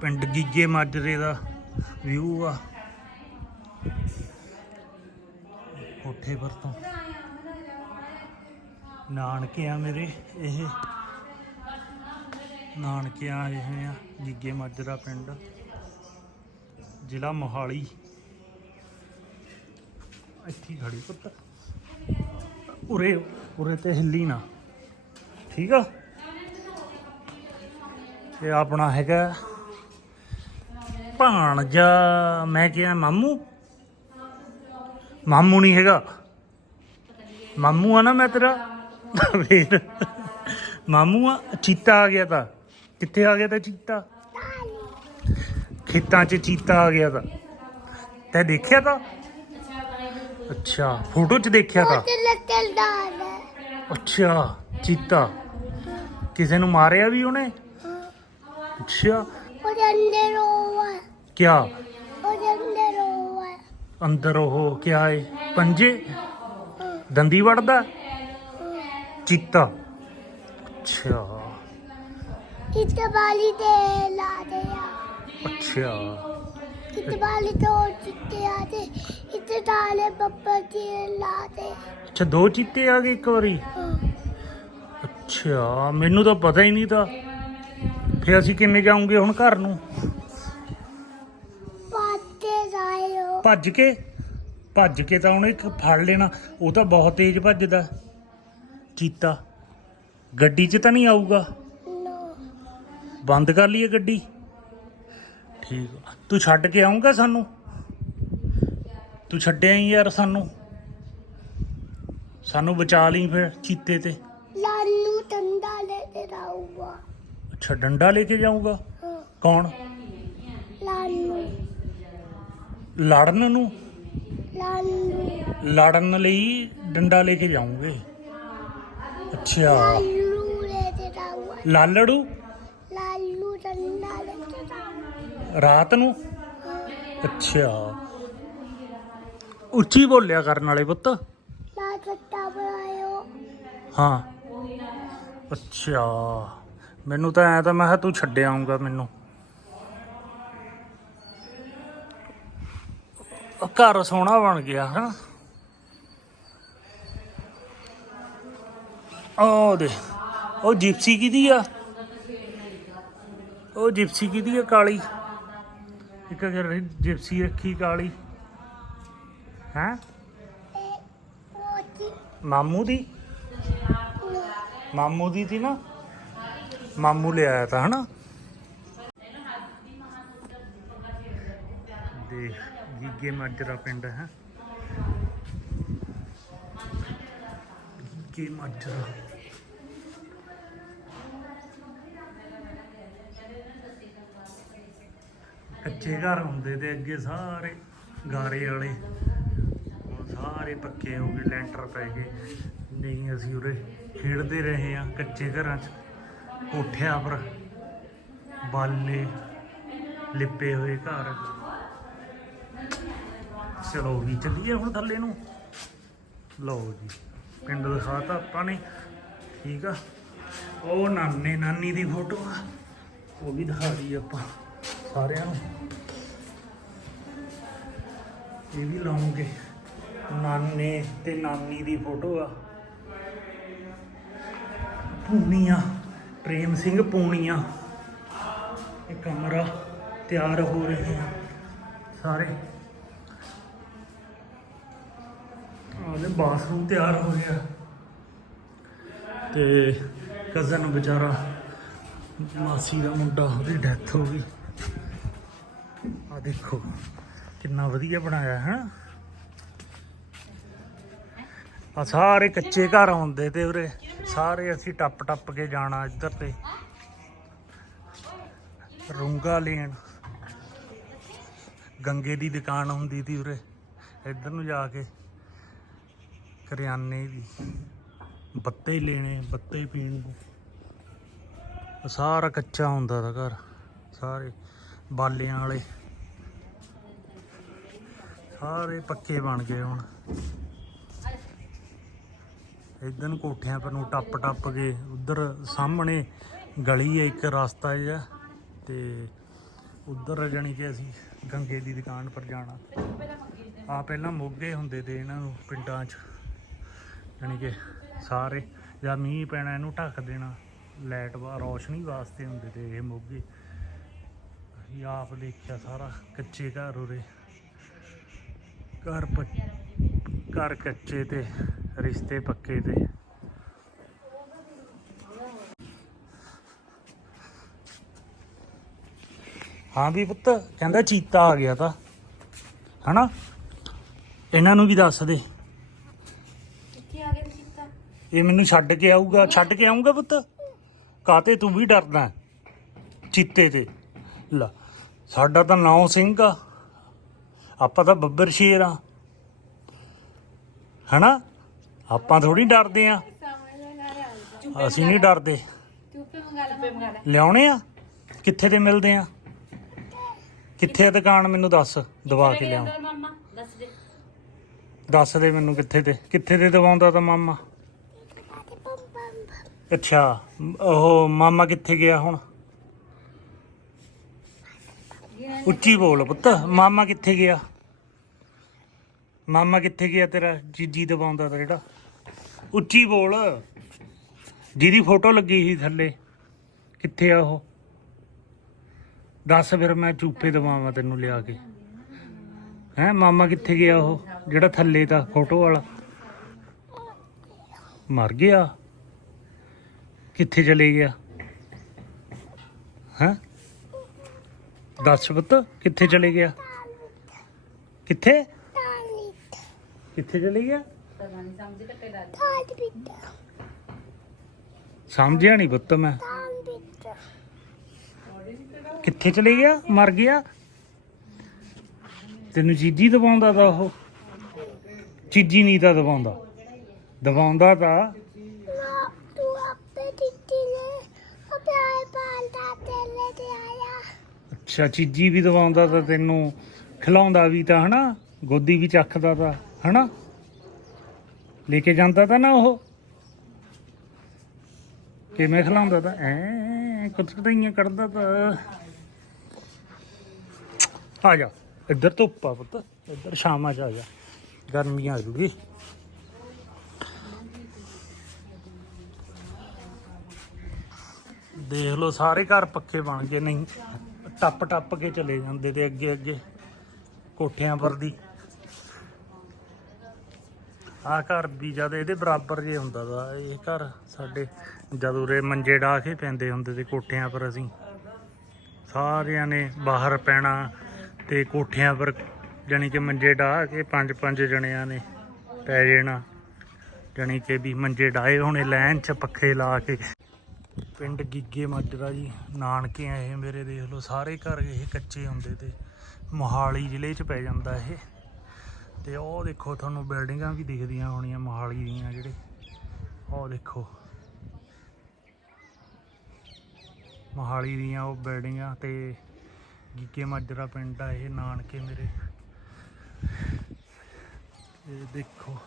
ਪਿੰਡ ਗੀਗੇ ਮਾਜਰੇ ਦਾ ਵਿਊ ਆ। ਕੋਠੇ ਪਰ ਤੋਂ। ਨਾਨਕੇ ਆ ਮੇਰੇ ਇਹ। ਨਾਨਕੇ ਆਏ ਹੋਏ ਆ ਗਿੱਗੇ ਮਾਜਰਾ ਪਿੰਡ। ਜ਼ਿਲ੍ਹਾ ਮੋਹਾਲੀ। ਇੱਥੇ ਖੜੀ ਪੁੱਤ। ਉਰੇ ਉਰੇ ਤੇ ਹਿੱਲੀ ਨਾ। ਠੀਕ ਆ? ਇਹ ਆਪਣਾ ਹੈਗਾ ਭਾਣਜਾ। ਮੈਂ ਕਿਹਾ ਮਾਮੂ? ਮਾਮੂ ਨਹੀਂ ਹੈਗਾ। ਮਾਮੂ ਆ ਨਾ ਮੈਂ ਤੇਰਾ। ਫੇਰ। ਮਾਮੂ ਆ ਚੀਤਾ ਆ ਗਿਆ ਤਾਂ। ਕਿੱਥੇ ਆ ਗਿਆ ਤਾਂ ਚੀਤਾ? ਖੇਤਾਂ 'ਚ ਚੀਤਾ ਆ ਗਿਆ ਤਾਂ। ਤੈ ਦੇਖਿਆ ਤਾਂ? ਅੱਛਾ ਫੋਟੋ 'ਚ ਦੇਖਿਆ ਤਾਂ? ਅੱਛਾ ਚੀਤਾ। ਕਿਸੇ ਨੂੰ ਮਾਰਿਆ ਵੀ ਉਹਨੇ? ਅੱਛਾ। ਉਹਦੇ ਅੰਦਰ ਹੋਵਾ ਕਿਆ? ਉਹਦੇ ਅੰਦਰ ਉਹ ਕਿਆ ਏ? ਪੰਜੇ? ਦੰਦੀ ਵੜਦਾ? ਚੀਤਾ। ਅੱਛਾ। ਇੱਥੇ ਬਾਲੀ ਤੇ ਲਾ ਦੇ ਆ। ਅੱਛਾ। ਇੱਥੇ ਬਾਲੀ ਤੋਂ ਚਿੱਟੇ ਆ ਤੇ ਇੱਥੇ ਡਾਲੇ ਬੱਬਾ ਜੀ ਲਾ ਦੇ। ਅੱਛਾ ਦੋ ਚੀਤੇ ਆ ਗਏ ਇੱਕ ਵਾਰੀ? ਅੱਛਾ ਮੈਨੂੰ ਤਾਂ ਪਤਾ ਹੀ ਨਹੀਂ ਤਾਂ। ਫਿਰ ਅਸੀਂ ਕਿਵੇਂ ਜਾਵਾਂਗੇ ਹੁਣ ਘਰ ਨੂੰ? ਭੱਜ ਕੇ ਭੱਜ ਕੇ ਤਾਂ ਉਹਨੇ ਇੱਕ ਫੜ ਲੈਣਾ। ਉਹ ਤਾਂ ਬਹੁਤ ਤੇਜ਼ ਭੱਜਦਾ। ਚੀਤਾ। ਗੱਡੀ 'ਚ ਤਾਂ ਨਹੀਂ ਆਊਗਾ? ਬੰਦ ਕਰ ਲਈਏ ਗੱਡੀ। ਠੀਕ। ਤੂੰ ਛੱਡ ਕੇ ਆਉਂਗਾ ਸਾਨੂੰ? ਤੂੰ ਛੱਡਿਆ ਹੀ ਯਾਰ ਸਾਨੂੰ। ਸਾਨੂੰ ਬਚਾ ਲਈ ਫਿਰ ਚੀਤੇ ਤੇ। ਲਾਲੂ ਟੰਡਾ ਲੈ ਕੇ ਰਾਊਗਾ ਅੱਛਾ ਡੰਡਾ ਲੈ ਕੇ ਜਾਊਗਾ? ਕੌਣ? ਲਾਲੂ। ਲੜਨ ਨੂੰ? ਲਾਲੂ ਲੜਨ ਲਈ ਡੰਡਾ ਲੈ ਕੇ ਜਾਉਂਗੇ ਅੱਛਾ। ਲਾਲੂ ਲੈ ਕੇ ਰਾਊਗਾ ਲਾਲੜੂ? ਲਾਲੂ ਟੰਡਾ ਲੈ ਕੇ ਰਾਊਗਾ ਰਾਤ ਨੂੰ? ਅੱਛਾ। ਉੱਚੀ ਬੋਲਿਆ ਕਰਨ ਵਾਲੇ ਪੁੱਤ। ਲਾ ਟੱਟਾ ਬਣਾਇਓ। ਹਾਂ। ਅੱਛਾ। ਮੈਨੂੰ ਤਾਂ ਐ ਤਾਂ ਮੈਂ ਕਿਹਾ ਤੂੰ ਛੱਡ ਆਉਂਗਾ ਮੈਨੂੰ। ਘਰ ਸੋਹਣਾ ਬਣ ਗਿਆ ਹਾਂ ਉਹ ਦੇ ਉਹ ਜਿਪਸੀ ਕਿਹਦੀ ਆ? ਉਹ ਜਿਪਸੀ ਕਿਹਦੀ ਆ, ਕਾਲੀ? ਇੱਕ ਅਗਰ ਜਿਪਸੀ ਰੱਖੀ ਕਾਲੀ। ਹੈ? ਮਾਮੂ ਦੀ? ਮਾਮੂ ਦੀ ਸੀ ਨਾ? ਮਾਮੂ ਲੈ ਆਇਆ ਤਾਂ, ਹਨਾ ਦੇਖ ਗੀਗੇ ਮਾਜਰਾ ਪਿੰਡ, ਹੈ। ਗੀਗੇ ਮਾਜਰਾ ਕੱਚੇ ਘਰ ਹੁੰਦੇ ਤੇ ਅੱਗੇ ਸਾਰੇ ਗਾਰੇ ਵਾਲੇ। ਹੁਣ ਸਾਰੇ ਪੱਕੇ ਹੋ ਗਏ, ਲੈਂਟਰ ਪੈ ਗਏ। ਨਹੀਂ, ਅਸੀਂ ਉਰੇ ਖੇਡਦੇ ਰਹੇ ਆ ਕੱਚੇ ਘਰਾਂ 'ਚ। ਕੋਠਿਆਂ ਪਰ ਬਾਲੇ ਲਿਪੇ ਹੋਏ ਘਰ। ਚਲੋ ਵੀ ਚੱਲੀਏ ਹੁਣ ਥੱਲੇ ਨੂੰ। ਲਓ ਜੀ, ਪਿੰਡ ਦਿਖਾਤਾ ਆਪਾਂ ਨੇ। ਠੀਕ ਆ। ਉਹ ਨਾਨੇ, ਨਾਨੀ ਦੀ ਫੋਟੋ ਆ। ਉਹ ਵੀ ਦਿਖਾ ਦਈ ਆਪਾਂ ਸਾਰਿਆਂ ਨੂੰ। ਇਹ ਵੀ ਲਾਉਂਗੇ। ਨਾਨੇ ਤੇ ਨਾਨੀ ਦੀ ਫੋਟੋ ਆ। ਪੂਨੀਆ ਪ੍ਰੇਮ ਸਿੰਘ ਪੂਨੀਆ ਇਹ ਕਮਰਾ ਤਿਆਰ ਹੋ ਰਹੇ ਆ। ਸਾਰੇ ਆਲੇ ਬਾਥਰੂਮ ਤਿਆਰ ਹੋ ਰਿਹਾ ਤੇ ਕਜ਼ਨ ਵਿਚਾਰਾ, ਮਾਸੀ ਦਾ ਮੁੰਡਾ, ਉਹਦੀ ਡੈਥ ਹੋ ਗਈ। ਆ ਦੇਖੋ, ਕਿੰਨਾ ਵਧੀਆ ਬਣਾਇਆ ਹੈ ਆ ਸਾਰੇ ਕੱਚੇ ਘਰ ਆਉਂਦੇ ਤੇ ਉਰੇ। ਸਾਰੇ ਅਸੀਂ ਟੱਪ ਟੱਪ ਕੇ ਜਾਣਾ ਇੱਧਰ ਤੇ। ਰੁੰਗਾ ਲੈਣ। ਗੰਗੇ ਦੀ ਦੁਕਾਨ ਹੁੰਦੀ ਸੀ ਉਰੇ। ਇੱਧਰ ਨੂੰ ਜਾ ਕੇ ਕਰਿਆਨੇ ਦੀ, ਬੱਤੇ ਲੈਣੇ, ਬੱਤੇ ਪੀਣ ਨੂੰ। ਸਾਰਾ ਕੱਚਾ ਹੁੰਦਾ ਦਾ ਘਰ, ਸਾਰੇ ਬਾਲਿਆਂ ਵਾਲੇ। ਸਾਰੇ ਪੱਕੇ ਬਣ ਗਏ ਹੁਣ। ਇਧਰ ਨੂੰ ਕੋਠਿਆਂ ਪਰ ਨੂੰ ਟੱਪ ਟੱਪ ਕੇ, ਉਧਰ ਸਾਹਮਣੇ ਗਲੀ ਹੈ, ਇੱਕ ਰਸਤਾ ਜਿਹਾ, ਤੇ ਉਧਰ ਜਾਣੀ ਕਿ ਅਸੀਂ ਗੰਗੇ ਦੀ ਦੁਕਾਨ ਪਰ ਜਾਣਾ। ਆ ਪਹਿਲਾਂ ਮੋਗੇ ਹੁੰਦੇ ਤੇ ਇਹਨਾਂ ਨੂੰ ਪਿੰਡਾਂ 'ਚ। ਜਾਣੀ ਕਿ ਸਾਰੇ, ਜਾਂ ਮੀਂਹ ਪੈਣਾ ਇਹਨੂੰ ਢੱਕ ਦੇਣਾ। ਲਾਈਟ ਵਾ, ਰੌਸ਼ਨੀ ਵਾਸਤੇ ਹੁੰਦੇ ਤੇ ਇਹ ਮੋਗੇ। ਅਸੀਂ ਆਪ ਦੇਖਿਆ ਸਾਰਾ ਕੱਚੇ ਘਰ ਉਰੇ। ਘਰ ਘਰ ਕੱਚੇ ਤੇ, ਰਿਸ਼ਤੇ ਪੱਕੇ ਤੇ। ਹਾਂ ਵੀ ਪੁੱਤ ਕਹਿੰਦਾ ਚੀਤਾ ਆ ਗਿਆ ਤਾਂ। ਹਨਾ? ਇਹਨਾਂ ਨੂੰ ਵੀ ਦੱਸ ਦੇ। ਕਿੱਥੇ ਆ ਗਏ ਚੀਤਾ? ਇਹ ਮੈਨੂੰ ਛੱਡ ਕੇ ਆਊਗਾ ਛੱਡ ਕੇ ਆਊਗਾ ਪੁੱਤ। ਕਾਤੇ ਤੂੰ ਵੀ ਡਰਦਾ ਹੈ? ਚੀਤੇ ਤੇ। ਲਾ ਸਾਡਾ ਤਾਂ ਨੌ ਸਿੰਘ ਆ। ਆਪਾਂ ਤਾਂ ਬੱਬਰ ਸ਼ੇਰ ਆ। ਹਨਾ? ਆਪਾਂ ਥੋੜੀ ਡਰਦੇ ਆ। ਅਸੀਂ ਨਹੀਂ ਡਰਦੇ। ਚੁੱਪੇ ਮੰਗਾ ਲਾ। ਲਿਆਉਣੇ ਆ? ਕਿੱਥੇ ਤੇ ਮਿਲਦੇ ਆ? ਕਿੱਥੇ ਆ ਦੁਕਾਨ? ਮੈਨੂੰ ਦੱਸ ਦਵਾ ਕੇ ਲਿਆਉਂ। ਮਾਮਾ? ਦੱਸ ਦੇ। ਦੱਸ ਦੇ ਮੈਨੂੰ ਕਿੱਥੇ ਤੇ ਕਿੱਥੇ ਤੇ ਦਵਾਉਂਦਾ ਤਾਂ ਮਾਮਾ? ਅੱਛਾ ਉਹ ਮਾਮਾ ਕਿੱਥੇ ਗਿਆ ਹੁਣ? ਉੱਚੀ ਬੋਲ ਪੁੱਤ ਮਾਮਾ ਕਿੱਥੇ ਗਿਆ? ਮਾਮਾ ਕਿੱਥੇ ਗਿਆ ਤੇਰਾ ਜੀਜੀ ਦਵਾਉਂਦਾ ਤਾਂ ਜਿਹੜਾ? ਉੱਚੀ ਬੋਲ ਜਿਹਦੀ ਫੋਟੋ ਲੱਗੀ ਸੀ ਥੱਲੇ ਕਿੱਥੇ ਆ ਉਹ? ਦੱਸ ਫਿਰ ਮੈਂ ਚੂਪੇ ਦਵਾਵਾਂ ਤੈਨੂੰ ਲਿਆ ਕੇ। ਹੈ ਮਾਮਾ ਕਿੱਥੇ ਗਿਆ ਉਹ? ਜਿਹੜਾ ਥੱਲੇ ਦਾ ਫੋਟੋ ਵਾਲਾ। ਮਰ ਗਿਆ। ਕਿੱਥੇ ਚਲੇ ਗਿਆ? ਹੈ? ਦੱਸ ਪੁੱਤ ਕਿੱਥੇ ਚਲੇ ਗਿਆ? ਕਿੱਥੇ? ਕਿੱਥੇ ਚਲੇ ਗਿਆ? ਸਮਝਿਆ ਨਹੀਂ ਪੁੱਤ ਮੈਂ। ਕਿੱਥੇ ਚਲੇ ਗਿਆ? ਮਰ ਗਿਆ? ਤੈਨੂੰ ਚੀਜੀ ਦਵਾਉਂਦਾ ਤਾਂ ਉਹ। ਚੀਜੀ ਨਹੀਂ ਤਾਂ ਦਵਾਉਂਦਾ ਦਵਾਉਂਦਾ ਤਾਂ। ਨਾ ਤੂੰ ਆਪੇ ਦਿੱਤੀ ਨੇ। ਆਪੇ ਆਏ ਪਾਲਦਾ ਤੇਲੇ ਤੇ ਆਇਆ। ਅੱਛਾ ਚੀਜੀ ਵੀ ਦਵਾਉਂਦਾ ਤਾਂ ਤੈਨੂੰ। ਖਿਲਾਉਂਦਾ ਵੀ ਤਾਂ ਹਨਾ? ਗੋਦੀ ਵੀ ਚੱਕਦਾ ਤਾਂ ਹਨਾ? ਲੈ ਕੇ ਜਾਂਦਾ ਤਾਂ ਨਾ ਉਹ। ਕਿਵੇਂ ਖਿਲਾਉਂਦਾ ਤਾਂ? ਐ ਕਦਾਈਆਂ ਕੱਢਦਾ ਤਾਂ। ਆ ਜਾ। ਇੱਧਰ ਧੁੱਪ ਆ ਪੁੱਤ। ਇੱਧਰ ਸ਼ਾਮਾਂ ਚ ਆ ਜਾ। ਗਰਮੀ ਆ ਜੂਗੀ। ਦੇਖ ਲਓ, ਸਾਰੇ ਘਰ ਪੱਕੇ ਬਣ ਗਏ। ਨਹੀਂ, ਟੱਪ ਟੱਪ ਕੇ ਚਲੇ ਜਾਂਦੇ ਤੇ ਅੱਗੇ ਅੱਗੇ ਕੋਠਿਆਂ ਪਰ ਦੀ। ਆ ਘਰ ਵੀ ਜਦ ਇਹਦੇ ਬਰਾਬਰ ਜੇ ਹੁੰਦਾ ਦਾ ਇਹ ਘਰ ਸਾਡੇ ਜਦ ਉਰੇ ਮੰਜੇ ਢਾ ਕੇ ਪੈਂਦੇ ਹੁੰਦੇ ਤੇ ਕੋਠਿਆਂ ਪਰ ਅਸੀਂ। ਸਾਰਿਆਂ ਨੇ ਬਾਹਰ ਪੈਣਾ। ਤੇ ਕੋਠਿਆਂ ਪਰ ਜਾਣੀ ਕਿ ਮੰਜੇ ਢਾ ਕੇ ਪੰਜ ਪੰਜ ਜਣਿਆਂ ਨੇ ਪੈ ਜਾਣਾ। ਜਾਣੀ ਕਿ ਵੀ ਮੰਜੇ ਢਾਏ ਹੋਣੇ ਲੈਣ ਚ ਪੱਖੇ ਲਾ ਕੇ। ਪਿੰਡ ਗਿੱਗੇ ਮਾਜਰਾ ਜੀ, ਨਾਨਕੇ ਆਏ ਮੇਰੇ, ਦੇਖ ਲਓ ਸਾਰੇ ਘਰ ਇਹ ਕੱਚੇ ਹੁੰਦੇ ਤੇ ਮੋਹਾਲੀ ਜ਼ਿਲ੍ਹੇ 'ਚ ਪੈ ਜਾਂਦਾ ਇਹ। ਤੇ ਉਹ ਦੇਖੋ ਤੁਹਾਨੂੰ ਬਿਲਡਿੰਗਾਂ ਵੀ ਦਿਖਦੀਆਂ ਹੋਣੀਆਂ ਮੋਹਾਲੀ ਦੀਆਂ ਜਿਹੜੇ। ਉਹ ਦੇਖੋ। ਮੋਹਾਲੀ ਦੀਆਂ ਉਹ ਬਿਲਡਿੰਗਾਂ ਤੇ ਗਿੱਗੇ ਮਾਜਰਾ ਪਿੰਡ ਆ ਇਹ, ਨਾਨਕੇ ਮੇਰੇ। ਇਹ ਦੇਖੋ।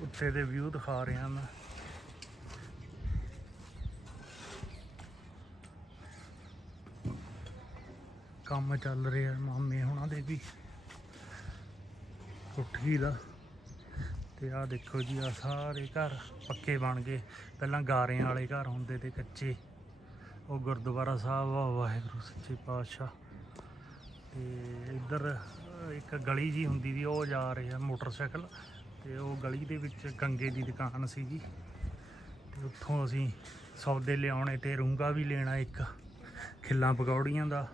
ਉੱਥੇ ਦੇ ਵਿਊ ਦਿਖਾ ਰਿਹਾ ਮੈਂ। ਕੰਮ ਚੱਲ ਰਿਹਾ ਮਾਮੇ ਹੁਣਾਂ ਦੇ ਵੀ। ਕੋਠੀ ਦਾ। ਤੇ ਆਹ ਦੇਖੋ ਜੀ ਆ ਸਾਰੇ ਘਰ ਪੱਕੇ ਬਣ ਗਏ। ਪਹਿਲਾਂ ਗਾਰਿਆਂ ਵਾਲੇ ਘਰ ਹੁੰਦੇ ਤੇ ਕੱਚੇ। ਉਹ ਗੁਰਦੁਆਰਾ ਸਾਹਿਬ ਆ, ਵਾਹਿਗੁਰੂ ਸੱਚੇ ਪਾਤਸ਼ਾਹ। ਤੇ ਇੱਧਰ ਇੱਕ ਗਲੀ ਜੀ ਹੁੰਦੀ ਦੀ ਉਹ ਜਾ ਰਿਹਾ ਮੋਟਰਸਾਈਕਲ। ਤੇ ਉਹ ਗਲੀ ਦੇ ਵਿੱਚ ਗੰਗੇ ਦੀ ਦੁਕਾਨ ਸੀਗੀ। ਤੇ ਉੱਥੋਂ ਅਸੀਂ ਸੌਦੇ ਲਿਆਉਣੇ ਤੇ ਰੂੰਗਾ ਵੀ ਲੈਣਾ ਇੱਕ, ਖਿੱਲਾਂ ਪਕੌੜੀਆਂ ਦਾ,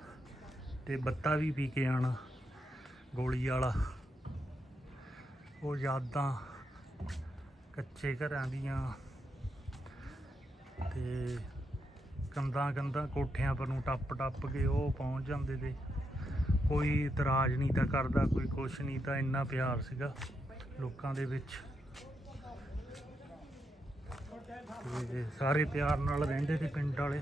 ਤੇ ਬੱਤਾ ਵੀ ਪੀ ਕੇ ਆਣਾ, ਗੋਲੀ ਵਾਲਾ। ਉਹ ਯਾਦਾਂ ਕੱਚੇ ਘਰਾਂ ਦੀਆਂ। ਤੇ ਕੰਧਾਂ ਕੰਧਾਂ ਕੋਠਿਆਂ ਪਰ ਨੂੰ ਟੱਪ ਟੱਪ ਕੇ ਉਹ ਪਹੁੰਚ ਜਾਂਦੇ ਤੇ ਕੋਈ ਇਤਰਾਜ਼ ਨਹੀਂ ਤਾਂ ਕਰਦਾ, ਕੋਈ ਕੁਛ ਨਹੀਂ ਤਾਂ ਇੰਨਾ ਪਿਆਰ ਸੀਗਾ ਲੋਕਾਂ ਦੇ ਵਿੱਚ। ਤੇ ਸਾਰੇ ਪਿਆਰ ਨਾਲ ਰਹਿੰਦੇ ਤੇ ਪਿੰਡ ਵਾਲੇ।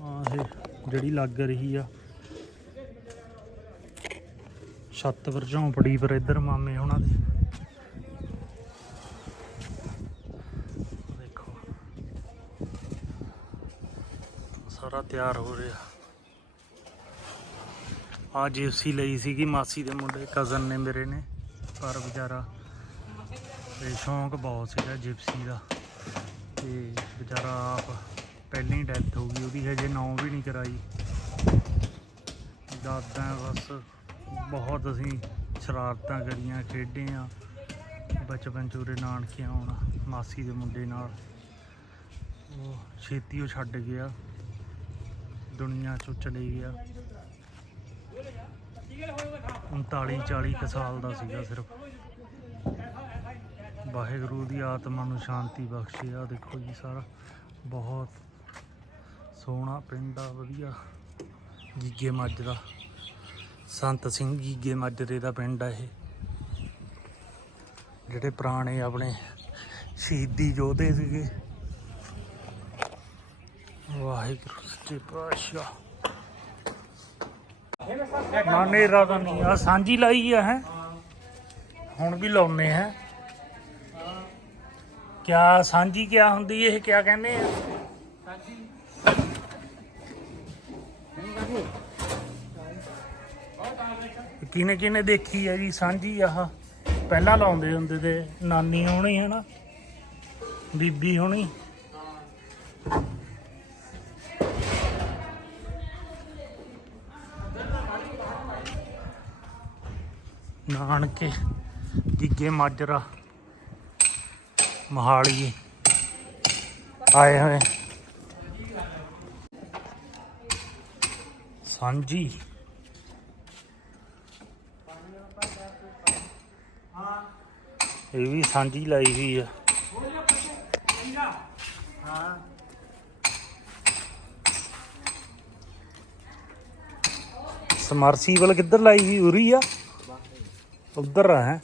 ਆਹ ਇਹ ਜਿਹੜੀ ਲੱਗ ਰਹੀ ਆ। ਛੱਤ ਪਰ ਝੌਂਪੜੀ ਪਰ ਇੱਧਰ ਮਾਮੇ ਉਹਨਾਂ ਦੇ ਦੇਖੋ ਸਾਰਾ ਤਿਆਰ ਹੋ ਰਿਹਾ। ਆ ਜਿਪਸੀ ਲਈ ਸੀਗੀ ਮਾਸੀ ਦੇ ਮੁੰਡੇ ਕਜ਼ਨ ਨੇ ਮੇਰੇ ਨੇ, ਪਰ ਵਿਚਾਰਾ ਤੇ ਸ਼ੌਂਕ ਬਹੁਤ ਸੀਗਾ ਜਿਪਸੀ ਦਾ। ਤੇ ਵਿਚਾਰਾ ਆਪ ਪਹਿਲਾਂ ਹੀ ਡੈਥ ਹੋ ਗਈ, ਉਹਦੀ ਹਜੇ ਨੌ ਵੀ ਨਹੀਂ ਕਰਾਈ। ਦਾਦਾ ਬਸ ਬਹੁਤ ਅਸੀਂ ਸ਼ਰਾਰਤਾਂ ਕਰੀਆਂ ਖੇਡੇ ਆ ਬਚਪਨ ਚ ਉਰੇ ਨਾਨਕੇ ਆਉਣਾ, ਮਾਸੀ ਦੇ ਮੁੰਡੇ ਨਾਲ। ਉਹ ਛੇਤੀ ਉਹ ਛੱਡ ਗਿਆ। ਦੁਨੀਆ ਚੋਂ ਚਲੇ ਗਿਆ। 39 40 ਕੁ ਸਾਲ ਦਾ ਸੀਗਾ ਸਿਰਫ। ਵਾਹਿਗੁਰੂ ਦੀ ਆਤਮਾ ਨੂੰ ਸ਼ਾਂਤੀ ਬਖਸ਼ੇ। ਆ ਦੇਖੋ ਜੀ ਸਾਰਾ, ਬਹੁਤ ਸੋਹਣਾ ਪਿੰਡ ਆ, ਵਧੀਆ। ਗੀਗੇ ਮੱਝ ਦਾ, ਸੰਤ ਸਿੰਘ ਗੀਗੇ ਮਾਜਰੇ ਦਾ ਪਿੰਡ ਆ ਇਹ। ਜਿਹੜੇ ਪੁਰਾਣੇ ਆਪਣੇ ਸ਼ਹੀਦੀ ਯੋਧੇ ਸੀਗੇ। ਵਾਹਿਗੁਰੂ ਸੱਚੇ ਪਾਤਸ਼ਾਹ ਨਾ ਨੇਰਾ ਤਾਂ ਨਹੀਂ ਆ ਸਾਂਝੀ ਲਾਈ ਆ ਹੈ? ਹੁਣ ਵੀ ਲਾਉਨੇ ਹੈ। ਕਿਆ ਸਾਂਝੀ ਕਿਆ ਹੁੰਦੀ ਇਹ, ਕਿਆ ਕਹਿੰਦੇ ਆ? ਕਿਨੇ ਕਿਨੇ ਦੇਖੀ ਆ ਜੀ, ਸਾਂਝੀ ਆਹ? ਪਹਿਲਾਂ ਲਾਉਂਦੇ ਹੁੰਦੇ ਤੇ ਨਾਨੀ ਹੋਣੀ, ਹਨਾ? ਬੀਬੀ ਹੋਣੀ। ਨਾਨਕੇ ਗਿੱਗੇ ਮਾਜਰਾ, ਮਹਾਲੀ ਆਏ ਹੋਏ। ਸਾਂਝੀ। ਇਹ ਵੀ ਸਾਂਝੀ ਲਾਈ ਹੋਈ ਆ। ਸਮਰਸੀਬਲ ਕਿੱਧਰ ਲਾਈ ਹੋਈ ਉਰੀ ਆ। ਉਧਰ ਆ ਹੈ।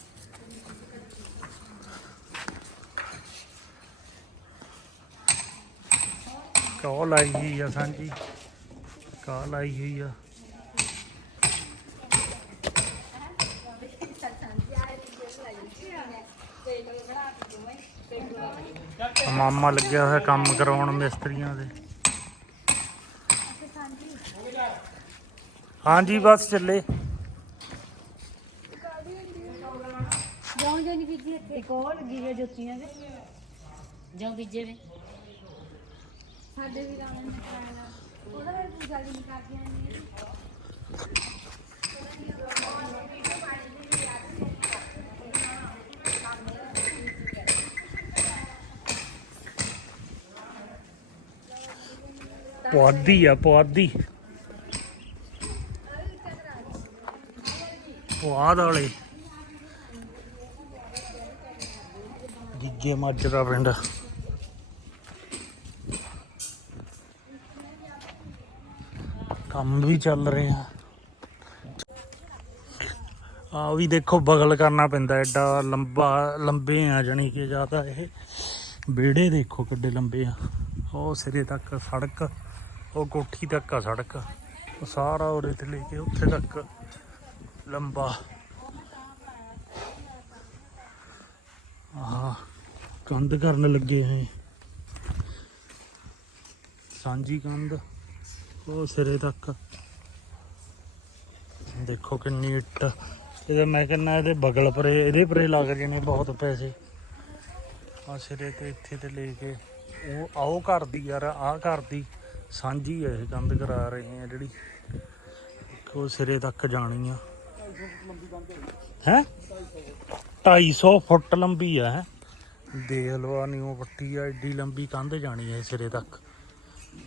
ਕਾਲ ਆਈ ਹੋਈ ਆ ਸਾਂਝੀ। ਕਾ ਲਾਈ ਹੋਈ ਆ। ਮਾਮਾ ਲੱਗਿਆ ਹੋਇਆ ਕੰਮ ਕਰਾਉਣ ਮਿਸਤਰੀਆਂ ਦੇ। ਹਾਂਜੀ, ਬਸ ਚੱਲੇ। ਜਾਉਂ ਜਾਉਂ ਨਹੀਂ ਬੀਜੀ ਇੱਥੇ? ਕੋਲ ਲੱਗੀ ਹੈ ਜੁੱਤੀਆਂ ਦੇ ਜਾਉਂ ਬੀਜੇ ਵੇ। ਸਾਡੇ ਵੀ ਰਾਵਣ ਨੇ ਕਰਾਇਆ ਉਹਦਾ ਵੀ ਪੂਜਾ ਵੀ ਨਹੀਂ ਕਰਦੀਆਂ ਨੇ ਪੁਆਧੀ ਆ ਪੁਆਧੀ। ਪੁਆਧ ਵਾਲੇ। ਗਿੱਗੇ ਮੱਝ ਪਿੰਡ। ਕੰਮ ਵੀ ਚੱਲ ਰਹੇ। ਆ ਆ ਵੀ ਦੇਖੋ, ਬਗਲ ਕਰਨਾ ਪੈਂਦਾ, ਐਡਾ ਲੰਬਾ, ਲੰਬੇ ਆ ਜਾਣੀ ਕਿ ਜ਼ਿਆਦਾ ਇਹ। ਵਿਹੜੇ ਦੇਖੋ ਕਿੱਡੇ ਲੰਬੇ ਆ। ਉਹ ਸਿਰੇ ਤੱਕ ਸੜਕ, ਉਹ ਕੋਠੀ ਤੱਕ ਆ ਸੜਕ। ਉਹ ਸਾਰਾ ਉਰੇ ਤੇ ਲੈ ਕੇ ਉੱਥੇ ਤੱਕ ਲੰਬਾ। ਆਹ। ਕੰਧ ਕਰਨ ਲੱਗੇ ਹੋਏ ਸਾਂਝੀ ਕੰਧ, ਉਹ ਸਿਰੇ ਤੱਕ। ਦੇਖੋ ਕਿੰਨੀ ਇੱਟ। ਇਹਦਾ ਮੈਂ ਕਹਿੰਦਾ ਇਹਦੇ ਬਗਲ ਪਰੇ, ਇਹਦੇ ਪਰੇ ਲੱਗ ਜਾਣੇ ਬਹੁਤ ਪੈਸੇ। ਆ ਸਿਰੇ ਤੇ ਇੱਥੇ ਤੇ ਲੈ ਕੇ, ਉਹ ਆਓ ਘਰ ਦੀ ਯਾਰ, ਆਹ ਘਰ ਦੀ ਸਾਂਝੀ ਹੈ ਇਹ ਕੰਧ ਕਰਾ ਰਹੇ ਆ ਜਿਹੜੀ। ਉਹ ਸਿਰੇ ਤੱਕ ਜਾਣੀ ਆ। ਹੈ? 250 ਫੁੱਟ ਲੰਬੀ ਆ, ਹੈ? ਦੇਖ ਲਓ ਆ ਨਿਊ ਪੱਟੀ ਆ, ਏਡੀ ਲੰਬੀ ਕੰਧ ਜਾਣੀ ਹੈ ਸਿਰੇ ਤੱਕ।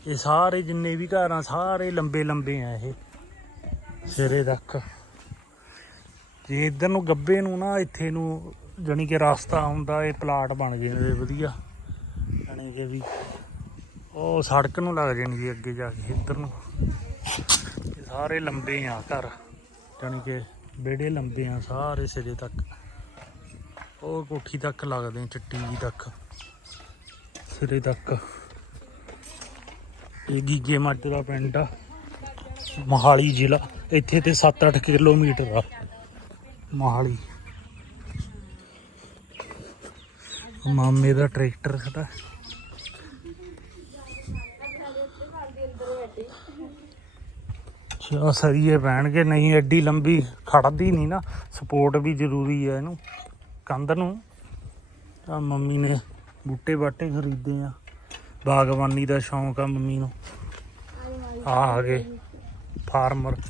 ਇਹ ਸਾਰੇ ਜਿੰਨੇ ਵੀ ਘਰ ਆ, ਸਾਰੇ ਲੰਬੇ ਲੰਬੇ ਆ ਇਹ ਸਿਰੇ ਤੱਕ। ਜੇ ਇੱਧਰ ਨੂੰ ਗੱਬੇ ਨੂੰ ਨਾ, ਇੱਥੇ ਨੂੰ ਜਾਣੀ ਕਿ ਰਸਤਾ ਹੁੰਦਾ, ਇਹ ਪਲਾਟ ਬਣ ਗਏ ਨੇ ਵਧੀਆ। ਜਾਣੀ ਕਿ ਵੀ ਉਹ ਸੜਕ ਨੂੰ ਲੱਗ ਜਾਣੀ ਜੀ ਅੱਗੇ ਜਾ ਕੇ, ਇੱਧਰ ਨੂੰ। ਇਹ ਸਾਰੇ ਲੰਬੇ ਆ ਘਰ। ਜਾਣੀ ਕਿ ਵਿਹੜੇ ਲੰਬੇ ਆ, ਸਾਰੇ ਸਿਰੇ ਤੱਕ। ਉਹ ਕੋਠੀ ਤੱਕ ਲੱਗਦੇ ਚਿੱਟੀ ਜੀ ਤੱਕ। ਸਿਰੇ ਤੱਕ। ਇਹ ਗੀਗੇ ਮੱਝ ਦਾ ਪਿੰਡ ਆ। ਮੋਹਾਲੀ ਜ਼ਿਲ੍ਹਾ। ਇੱਥੇ ਤੇ 7-8 ਕਿਲੋਮੀਟਰ ਆ। ਮੋਹਾਲੀ। ਮਾਮੇ ਦਾ ਟਰੈਕਟਰ ਖੜਾ। ਅੱਛਾ ਸਰੀਏ ਪੈਣਗੇ ਨਹੀਂ, ਐਡੀ ਲੰਬੀ ਖੜਦੀ ਨਹੀਂ ਨਾ। ਸਪੋਰਟ ਵੀ ਜ਼ਰੂਰੀ ਹੈ ਇਹਨੂੰ। ਕੰਧ ਨੂੰ। ਆ ਮੰਮੀ ਨੇ ਬੂਟੇ ਬਾਟੇ ਖਰੀਦੇ ਆ। ਬਾਗਬਾਨੀ ਦਾ ਸ਼ੌਂਕ ਆ ਮੰਮੀ ਨੂੰ। ਆ ਆ ਗਏ ਫਾਰਮਰ